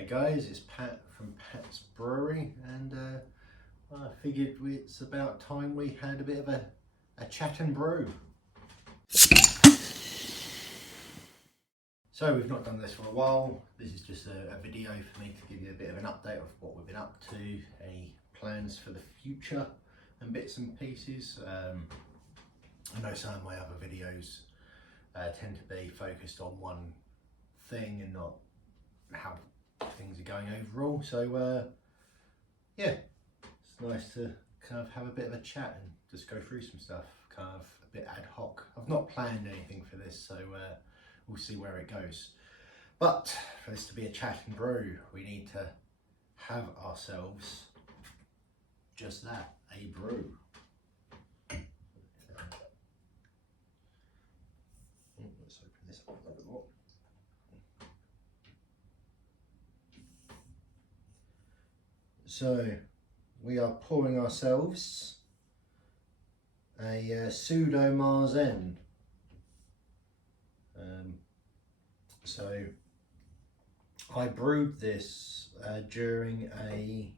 Hey guys, it's Pat from Pat's Brewery, and I figured it's about time we had a bit of a chat and brew. So we've not done this for a while. This is just a video for me to give you a bit of an update of what we've been up to, any plans for the future and bits and pieces. I know some of my other videos tend to be focused on one thing and not how things are going overall, so yeah, it's nice to kind of have a bit of a chat and just go through some stuff, kind of a bit ad hoc. I've not planned anything for this, so we'll see where it goes. But for this to be a chat and brew, we need to have ourselves just that, a brew. Let's open this up a little bit more. So we are pouring ourselves a pseudo Marzen. So I brewed this during a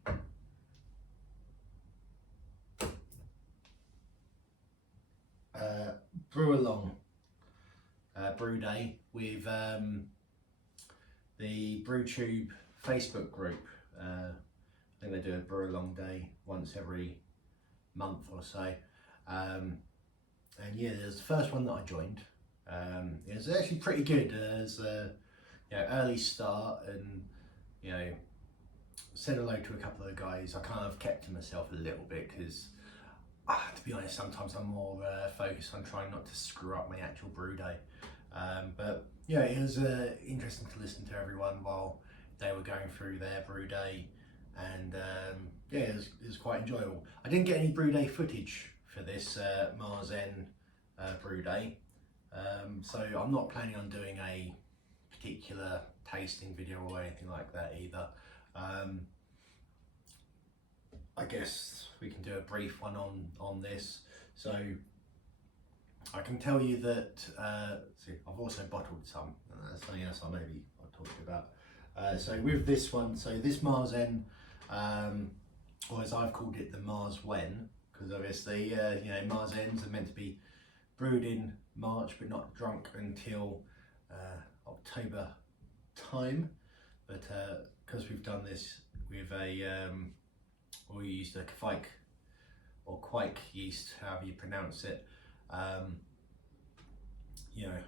brew along brew day with the Brew Tube Facebook group. I think they do a brew along day once every month or so, and yeah, it was the first one that I joined. It was actually pretty good. As early start, and said hello to a couple of the guys. I kind of kept to myself a little bit because, to be honest, sometimes I'm more focused on trying not to screw up my actual brew day. But yeah, it was interesting to listen to everyone while they were going through their brew day, and yeah, it was quite enjoyable. I didn't get any brew day footage for this Marzen brew day, so I'm not planning on doing a particular tasting video or anything like that either. I guess we can do a brief one on this. So I can tell you that see, I've also bottled some. That's something else I'll talk about. So with this one, so this Marzen, or as I've called it, the Mars When, because obviously Marzens are meant to be brewed in March but not drunk until October time. But because we've done this with we used a Kvike or Quake yeast, however you pronounce it, I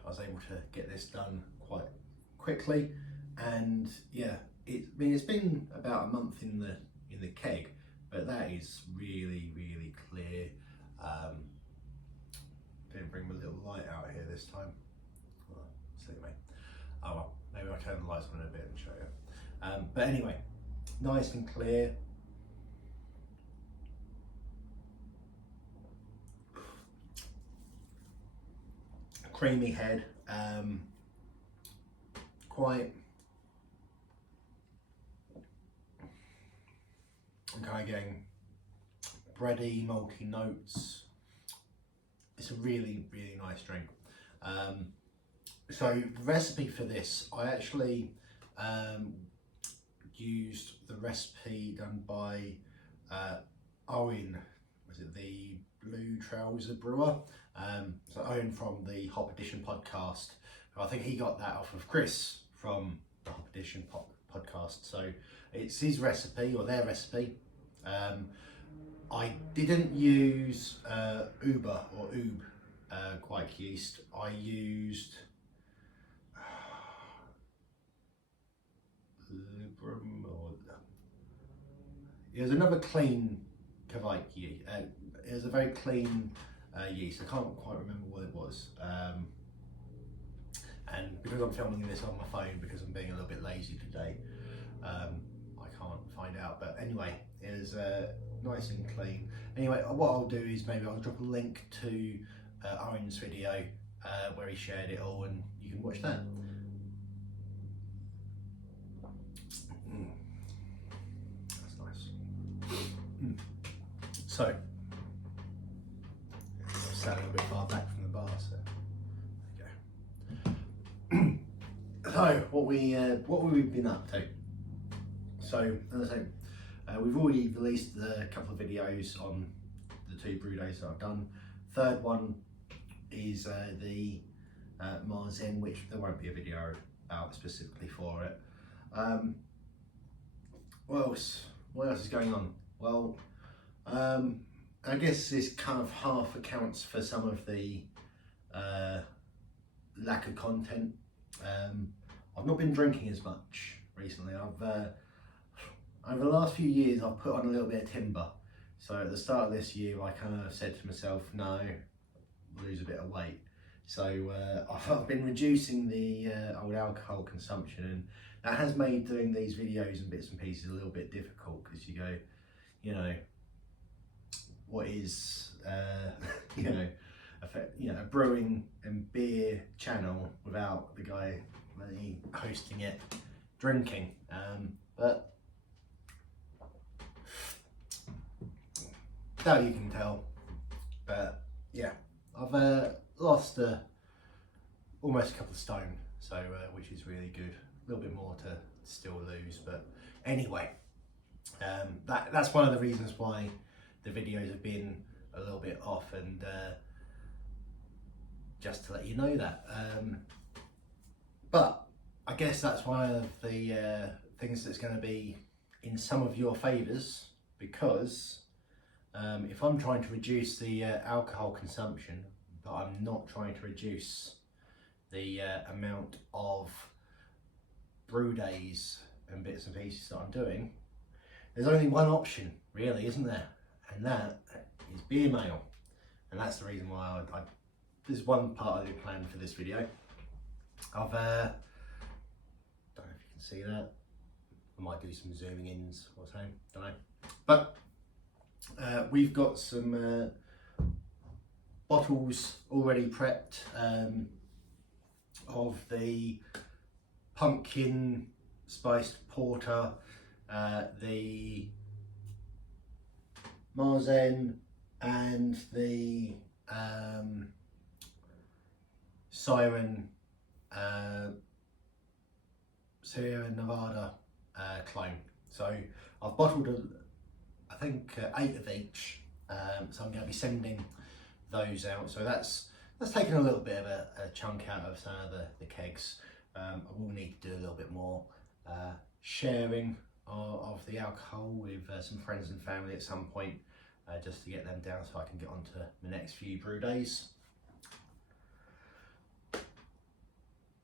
was able to get this done quite quickly. And yeah, it's been about a month in the keg, but that is really clear. Didn't bring my little light out here this time. Well, see me. Oh well, maybe I'll turn the lights on in a bit and show you. But anyway, nice and clear. Creamy head, quite, I'm kind of getting bready, malty notes. It's a really nice drink. So the recipe for this, I actually used the recipe done by Owen, was it the Blue Trouser Brewer? So Owen from the Hop Edition podcast. I think he got that off of Chris from the Hop Edition podcast. So it's his recipe, or their recipe. I didn't use Uber or Oob Quake yeast. I used Librum, or it was another clean Kvike yeast. It was a very clean yeast. I can't quite remember what it was. And because I'm filming this on my phone, because I'm being a little bit lazy today, I can't find out. But anyway, it was nice and clean. Anyway, what I'll do is maybe I'll drop a link to Owen's video where he shared it all, and you can watch that. That's nice. So, I'm standing a bit far back from the bar, so there we go. So, what we've been up to. So as I say, we've already released a couple of videos on the 2 brew days that I've done. Third one is the Marzen, which there won't be a video out specifically for it. What else is going on? Well, I guess this kind of half accounts for some of the lack of content. I've not been drinking as much recently. Over the last few years I've put on a little bit of timber. So at the start of this year I kind of said to myself, no, lose a bit of weight. So I've been reducing the old alcohol consumption, and that has made doing these videos and bits and pieces a little bit difficult, because you go, you know, what is a brewing and beer channel without the guy really hosting it drinking, but now you can tell. But yeah, I've lost almost a couple of stone, so which is really good. A little bit more to still lose, but anyway, that's one of the reasons why the videos have been a little bit off, and just to let you know that. But I guess that's one of the things that's going to be in some of your favours, because if I'm trying to reduce the alcohol consumption, but I'm not trying to reduce the amount of brew days and bits and pieces that I'm doing, there's only one option really, isn't there? And that is beer mail. And that's the reason why there's one part I did plan for this video. I've don't know if you can see that. I might do some zooming ins or something, don't know. But we've got some bottles already prepped of the pumpkin spiced porter, the Marzen, and the Sierra Nevada clone. So I've bottled I think 8 of each, so I'm going to be sending those out. So that's taken a little bit of a chunk out of some of the kegs. I will need to do a little bit more sharing of the alcohol with some friends and family at some point, just to get them down so I can get on to the next few brew days.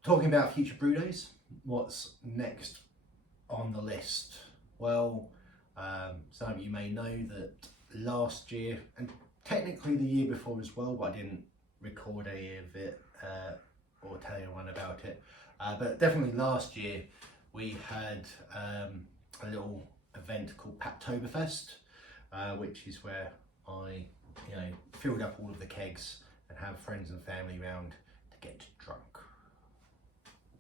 Talking about future brew days, what's next on the list? Well, some of you may know that last year, and technically the year before as well, but I didn't record any of it or tell anyone about it, but definitely last year we had a little event called Paptoberfest, which is where I filled up all of the kegs and have friends and family round to get drunk.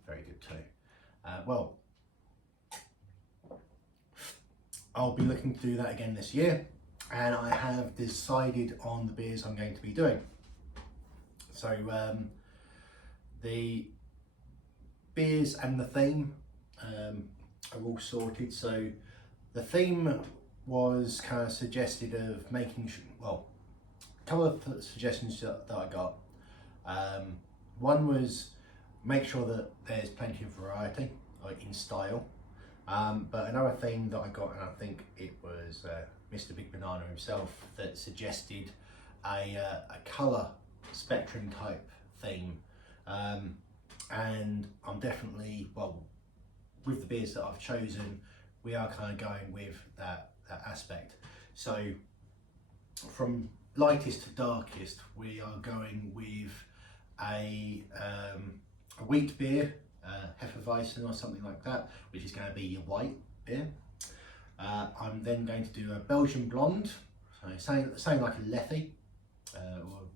Very good too. Well, I'll be looking to do that again this year, and I have decided on the beers I'm going to be doing. So the beers and the theme are all sorted. So the theme was kind of suggested of making sure, well, a couple of suggestions that I got. One was make sure that there's plenty of variety, like in style. But another thing that I got, and I think it was Mr. Big Banana himself that suggested a colour spectrum type theme. And I'm definitely, well, with the beers that I've chosen, we are kind of going with that aspect. So from lightest to darkest, we are going with a wheat beer, Hefeweizen or something like that, which is going to be your white beer. I'm then going to do a Belgian blonde, so saying like a Lethe, or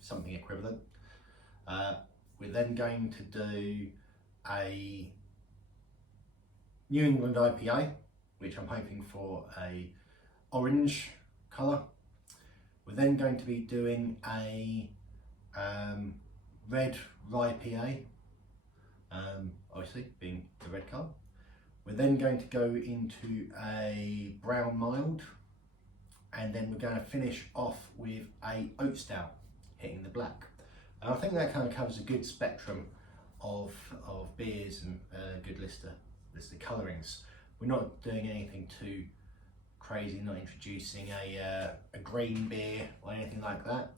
something equivalent. We're then going to do a New England IPA, which I'm hoping for a orange colour. We're then going to be doing a red rye PA, obviously being the red colour. We're then going to go into a brown mild, and then we're going to finish off with a oat stout hitting the black. And I think that kind of covers a good spectrum of beers and a good list of colourings. We're not doing anything too crazy, not introducing a green beer or anything like that.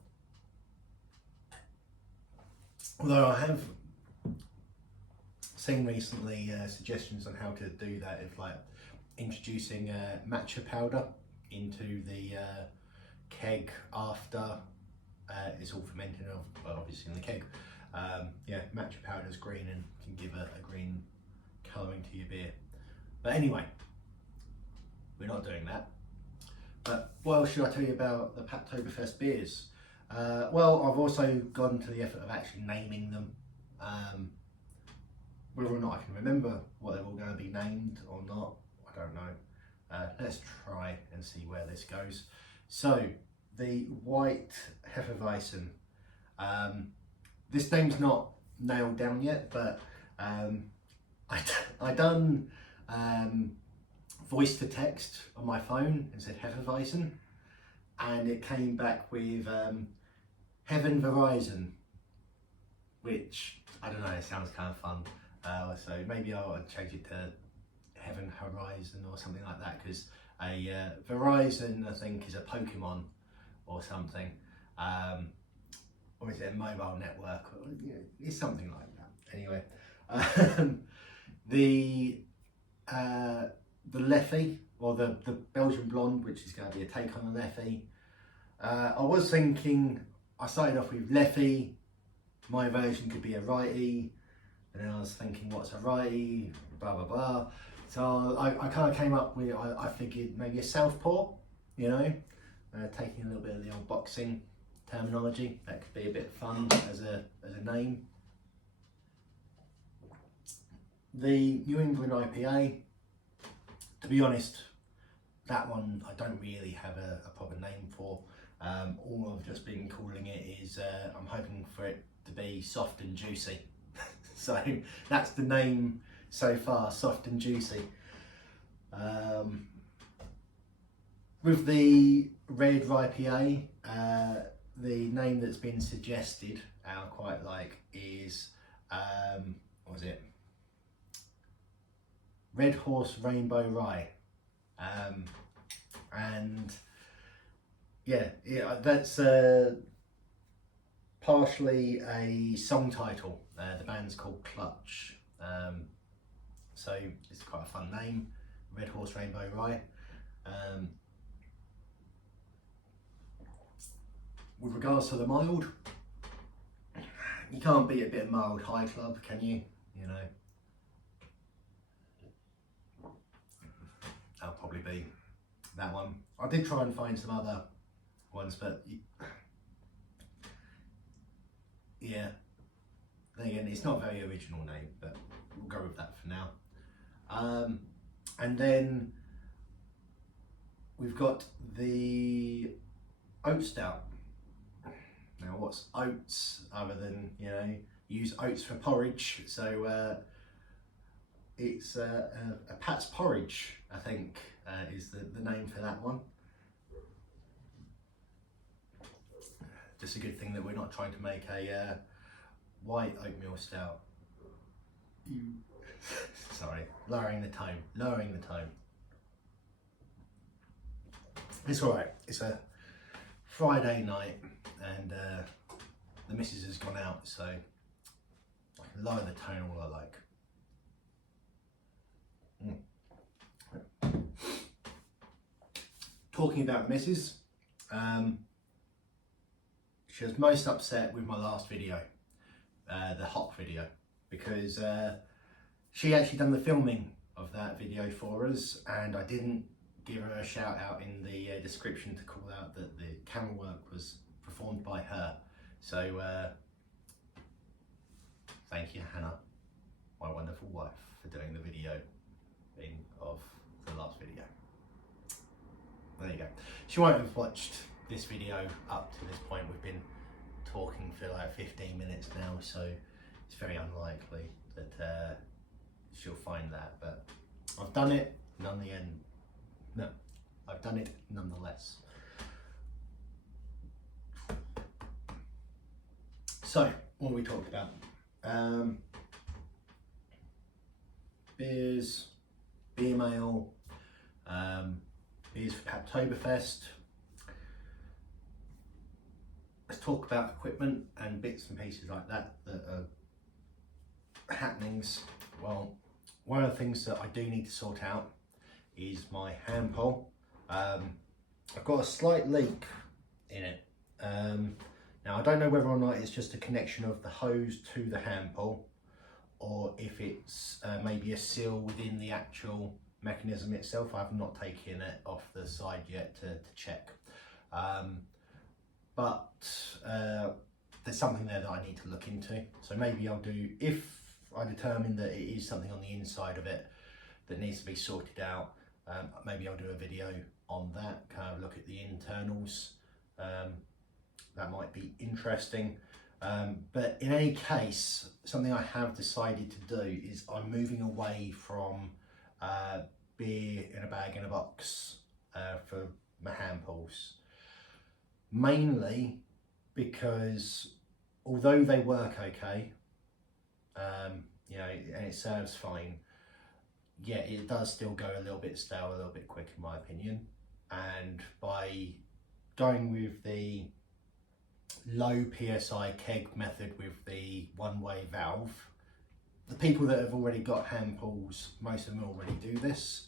Although I have seen recently suggestions on how to do that, if like introducing matcha powder into the keg after it's all fermented, well, obviously in the keg. Yeah, matcha powder is green and can give a green colouring to your beer. But anyway, we're not doing that. But what else should I tell you about the Paptoberfest beers? Well, I've also gone to the effort of actually naming them. Whether or not I can remember what they're all going to be named or not, I don't know. Let's try and see where this goes. So, the White Hefeweizen. This name's not nailed down yet, but I done voice to text on my phone and said Hefeweizen, and it came back with Heaven Verizon, which I don't know, it sounds kind of fun. So maybe I'll change it to Heaven Horizon or something like that, because a Verizon I think is a Pokemon or something, or is it a mobile network? Or, you know, it's something like that. Anyway, the Leffy, or the Belgian Blonde, which is going to be a take on the Leffy. I was thinking, I started off with Leffy, my version could be a righty, and then I was thinking what's a righty, blah blah blah. So I kind of came up with, I figured maybe a southpaw, you know, taking a little bit of the old boxing terminology. That could be a bit fun as a name. The New England IPA, to be honest, that one I don't really have a proper name for. All I've just been calling it is, I'm hoping for it to be soft and juicy. So that's the name so far, soft and juicy. With the red IPA, the name that's been suggested, and I quite like, is, what was it? Red Horse Rainbow Rye. And yeah, that's partially a song title. The band's called Clutch. So it's quite a fun name, Red Horse Rainbow Rye. With regards to the mild, you can't beat a bit of mild High Club, can you? You know, that'll probably be that one. I did try and find some other ones, but yeah, then again, it's not a very original name, but we'll go with that for now. And then we've got the oat stout. Now, what's oats other than, you know, use oats for porridge? So it's a Pat's porridge, I think, is the name for that one. Just a good thing that we're not trying to make a white oatmeal stout. Sorry, lowering the tone. It's alright, it's a Friday night and the missus has gone out, so I can lower the tone all I like. Talking about missus, she was most upset with my last video, the hop video, because she actually done the filming of that video for us, and I didn't give her a shout out in the description to call out that the camera work was performed by her. So thank you, Hannah, my wonderful wife, for doing the video of the last video. There you go. She won't have watched this video up to this point. We've been talking for like 15 minutes now, so it's very unlikely that she'll find that, but done it I've done it nonetheless. So, what are we talking about? Beers, beer mail, beers for Hacktoberfest. Let's talk about equipment and bits and pieces like that are happenings. Well, one of the things that I do need to sort out is my hand pole. I've got a slight leak in it. Now I don't know whether or not it's just a connection of the hose to the hand pole, or if it's maybe a seal within the actual mechanism itself. I have not taken it off the side yet to check. But there's something there that I need to look into. So maybe I'll do, if I determine that it is something on the inside of it that needs to be sorted out, maybe I'll do a video on that, kind of look at the internals. That might be interesting. But in any case, something I have decided to do is I'm moving away from beer in a bag in a box for my hand pulls. Mainly because although they work okay, you know, and it serves fine, yeah, it does still go a little bit stale, a little bit quick in my opinion. And by going with the low PSI keg method with the one-way valve, the people that have already got hand pulls, most of them already do this.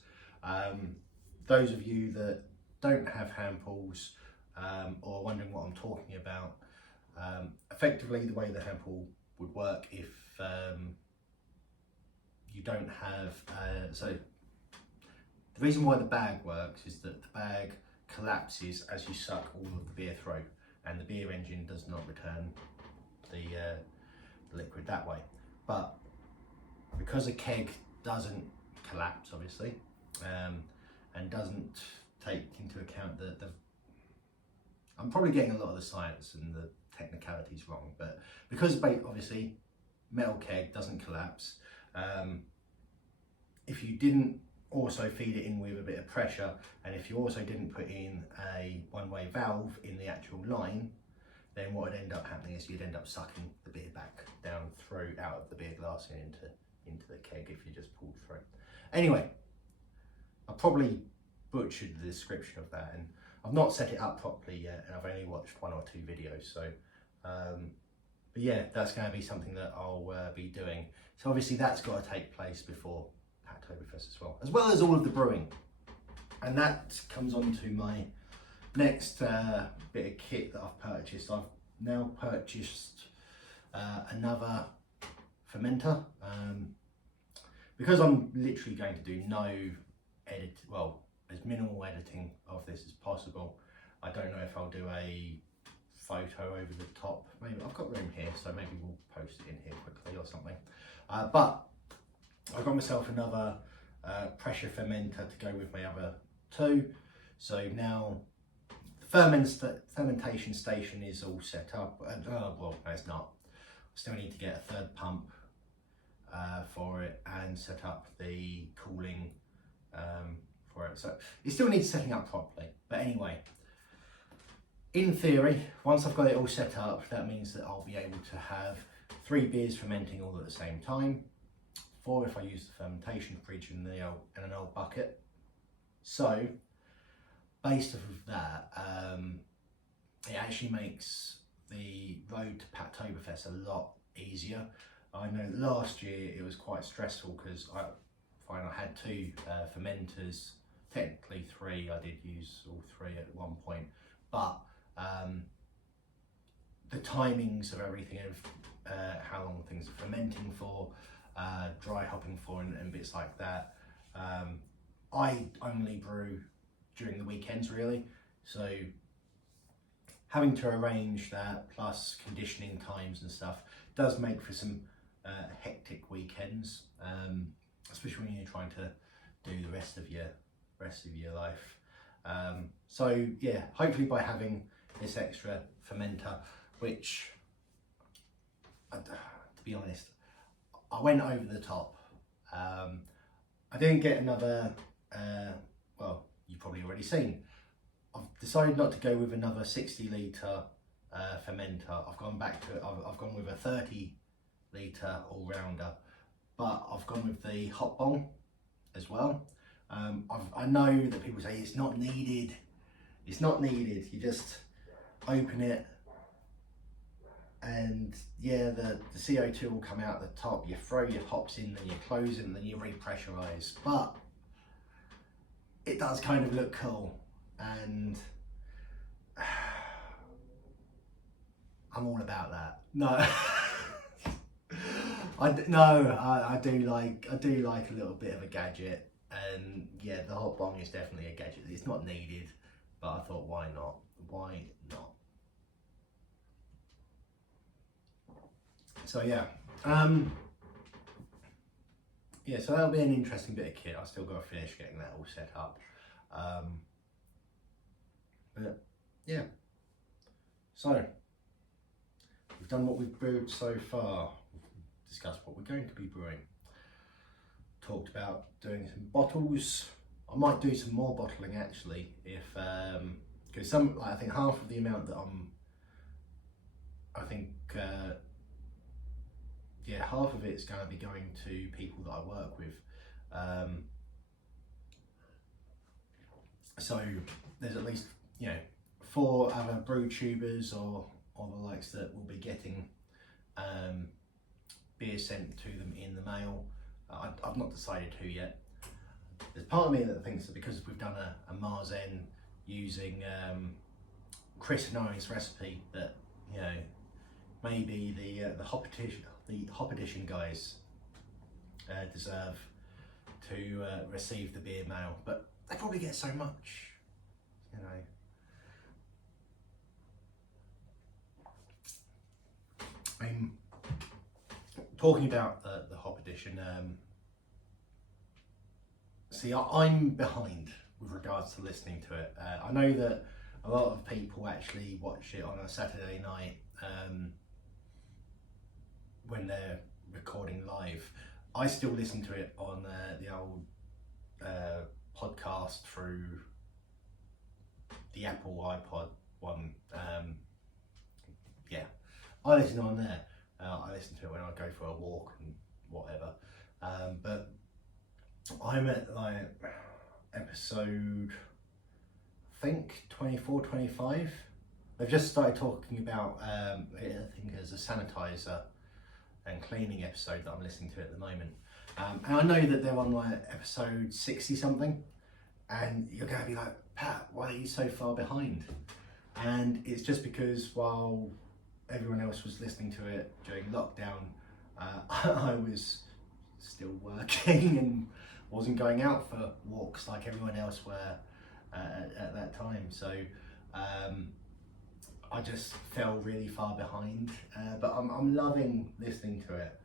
Those of you that don't have hand pulls or wondering what I'm talking about, effectively the way the hand pull would work if you don't have, so the reason why the bag works is that the bag collapses as you suck all of the beer through, and the beer engine does not return the liquid that way. But because a keg doesn't collapse, obviously, and doesn't take into account the I'm probably getting a lot of the science and the technicalities wrong, but because obviously metal keg doesn't collapse, if you didn't also feed it in with a bit of pressure, and if you also didn't put in a one-way valve in the actual line, then what would end up happening is you'd end up sucking the beer back down through out of the beer glass and into the keg if you just pulled through. Anyway, I probably butchered the description of that, and I've not set it up properly yet, and I've only watched 1 or 2 videos, so but yeah, that's going to be something that I'll be doing. So obviously that's got to take place before Hacktoberfest as well as all of the brewing. And that comes on to my next bit of kit that I've purchased. I've now purchased another fermenter. Because I'm literally going to do no as minimal editing of this as possible, I don't know if I'll do a photo over the top. Maybe I've got room here, so maybe we'll post it in here quickly or something. But I got myself another pressure fermenter to go with my other 2. So now the fermentation station is all set up. Well, no, it's not. I still need to get a 3rd pump for it and set up the cooling for it. So it still needs setting up properly. But anyway, in theory, once I've got it all set up, that means that I'll be able to have 3 beers fermenting all at the same time. 4 if I use the fermentation fridge in an old bucket. So, based off of that, it actually makes the road to Hacktoberfest a lot easier. I know last year it was quite stressful because I had 2 fermenters, technically 3. I did use all 3 at one point, but the timings of everything, of how long things are fermenting for, dry hopping for, and bits like that. I only brew during the weekends really, so having to arrange that plus conditioning times and stuff does make for some hectic weekends, especially when you're trying to do the rest of your life. So yeah, hopefully by having this extra fermenter, which to be honest, I went over the top. I didn't get another, well, you've probably already seen. I've decided not to go with another 60 litre fermenter. I've gone back to it. I've gone with a 30 litre all-rounder, but I've gone with the hot bong as well. I know that people say it's not needed. It's not needed. You just open it, and yeah, the CO2 will come out the top. You throw your hops in, then you close it, and then you repressurize. But it does kind of look cool, and I'm all about that. No. I do like a little bit of a gadget, and yeah, the hot bong is definitely a gadget. It's not needed, but I thought, why not? Why not? So yeah, yeah. So that'll be an interesting bit of kit. I still got to finish getting that all set up, but yeah. So we've done what we've brewed so far. Discussed what we're going to be brewing. Talked about doing some bottles. I might do some more bottling actually, if because I think half of the amount that half of it's going to be going to people that I work with. So there's at least 4 other brew tubers or the likes that will be getting beer sent to them in the mail. I've not decided who yet. There's part of me that thinks that because we've done a Marzen using Chris and I's recipe, that maybe the hop edition guys deserve to receive the beer mail, but they probably get so much, talking about the hop edition, see, I'm behind with regards to listening to it. I know that a lot of people actually watch it on a Saturday night when they're recording live. I still listen to it on the old podcast through the Apple iPod one. Yeah, I listen on there. I listen to it when I go for a walk and whatever. But I'm at like episode, I think 24, 25. They've just started talking about I think there's a sanitizer and cleaning episode that I'm listening to at the moment. And I know that they're on like episode 60 something, and you're going to be like, Pat, why are you so far behind? And it's just because while everyone else was listening to it during lockdown, I was still working and wasn't going out for walks like everyone else were at that time. So I just fell really far behind, but I'm loving listening to it.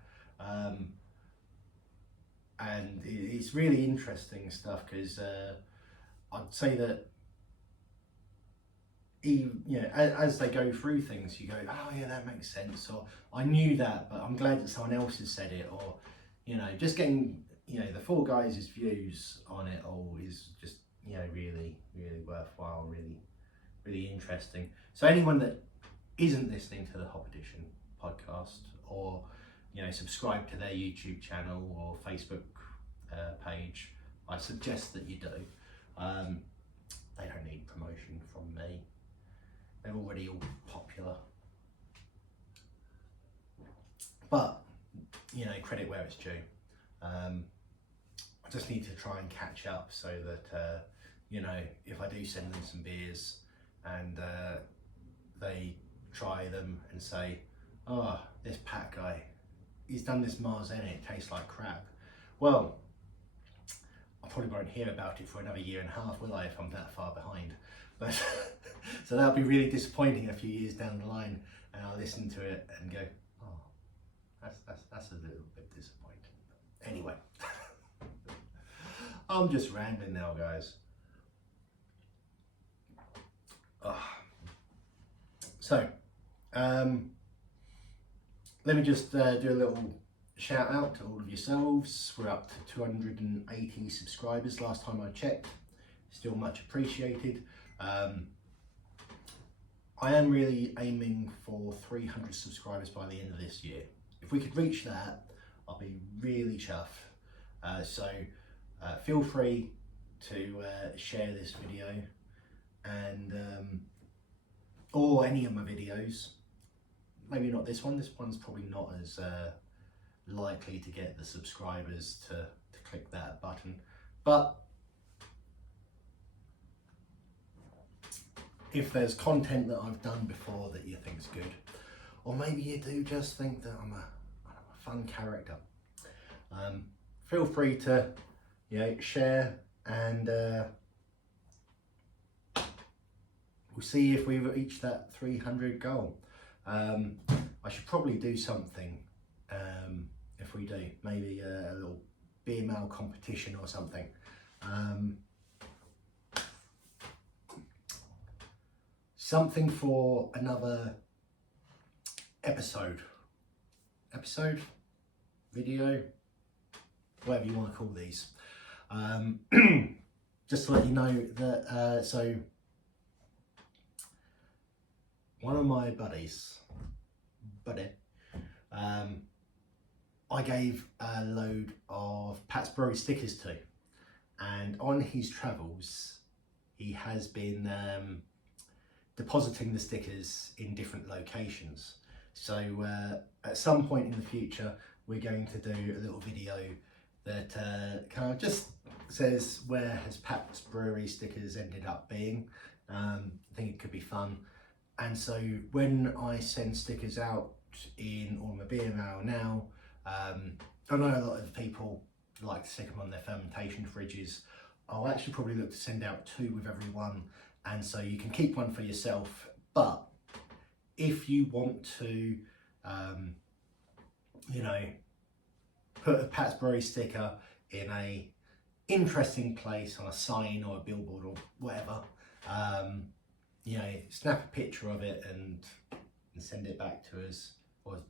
And it's really interesting stuff, because I'd say that as they go through things, you go, oh yeah, that makes sense, or I knew that, but I'm glad that someone else has said it, or just getting the 4 guys' views on it all is just really, really worthwhile, really interesting. So anyone that isn't listening to the Hop Edition podcast, or subscribe to their YouTube channel or Facebook page, I suggest that you do. They don't need promotion from me. They're already all popular. But, credit where it's due. I just need to try and catch up so that, if I do send them some beers and they try them and say, oh, this Pat guy, he's done this Marzen, it tastes like crap. Well, I probably won't hear about it for another year and a half, will I, if I'm that far behind? But so that'll be really disappointing a few years down the line, and I'll listen to it and go, oh, that's a little bit disappointing. But anyway, I'm just rambling now, guys. So let me just do a little shout out to all of yourselves. We're up to 280 subscribers last time I checked. Still much appreciated. I am really aiming for 300 subscribers by the end of this year. If we could reach that, I'll be really chuffed. So feel free to share this video and or any of my videos. Maybe not this one. This one's probably not as likely to get the subscribers to click that button, but if there's content that I've done before that you think's good, or maybe you do just think that I'm a fun character, feel free to share, and we'll see if we reach that 300 goal. I should probably do something if we do, maybe a little beer mail competition or something. Something for another episode, video, whatever you want to call these. Just to let you know that, so one of my buddy, I gave a load of Pat's Brewery stickers to, and on his travels, he has been depositing the stickers in different locations. So at some point in the future, we're going to do a little video that kind of just says where has Pat's Brewery stickers ended up being. I think it could be fun. And so when I send stickers out in all my beer mail now, I know a lot of people like to stick them on their fermentation fridges. I'll actually probably look to send out 2 with every one, and so you can keep one for yourself. But if you want to put a Pat's Brewery sticker in a interesting place on a sign or a billboard or whatever, snap a picture of it and send it back to us, or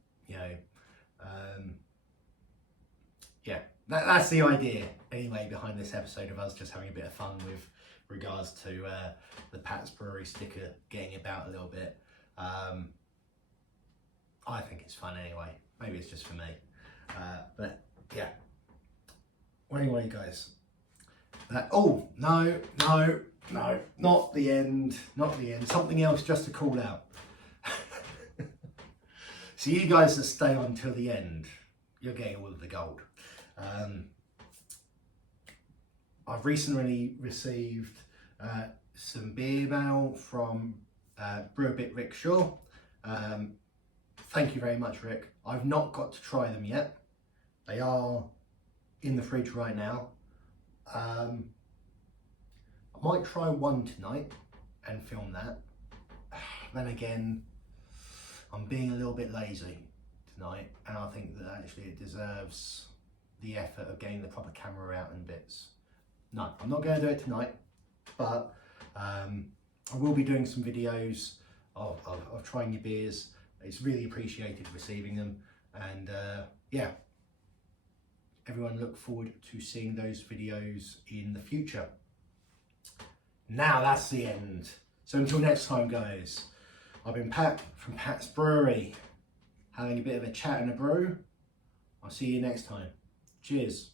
that's the idea anyway behind this episode of us just having a bit of fun with regards to the Pat's Brewery sticker getting about a little bit. I think it's fun anyway. Maybe it's just for me, but yeah. Well, anyway, guys. Oh no, not the end. Something else just to call out. So you guys that stay on till the end, you're getting all of the gold. I've recently received some beer mail from Brew Rick Shaw. Thank you very much, Rick. I've not got to try them yet. They are in the fridge right now. I might try one tonight and film that. Then again, I'm being a little bit lazy tonight, and I think that actually it deserves the effort of getting the proper camera out and bits. No, I'm not going to do it tonight, but I will be doing some videos of trying your beers. It's really appreciated receiving them, and yeah, everyone look forward to seeing those videos in the future. Now that's the end. So until next time, guys, I've been Pat from Pat's Brewery, having a bit of a chat and a brew. I'll see you next time. Cheers.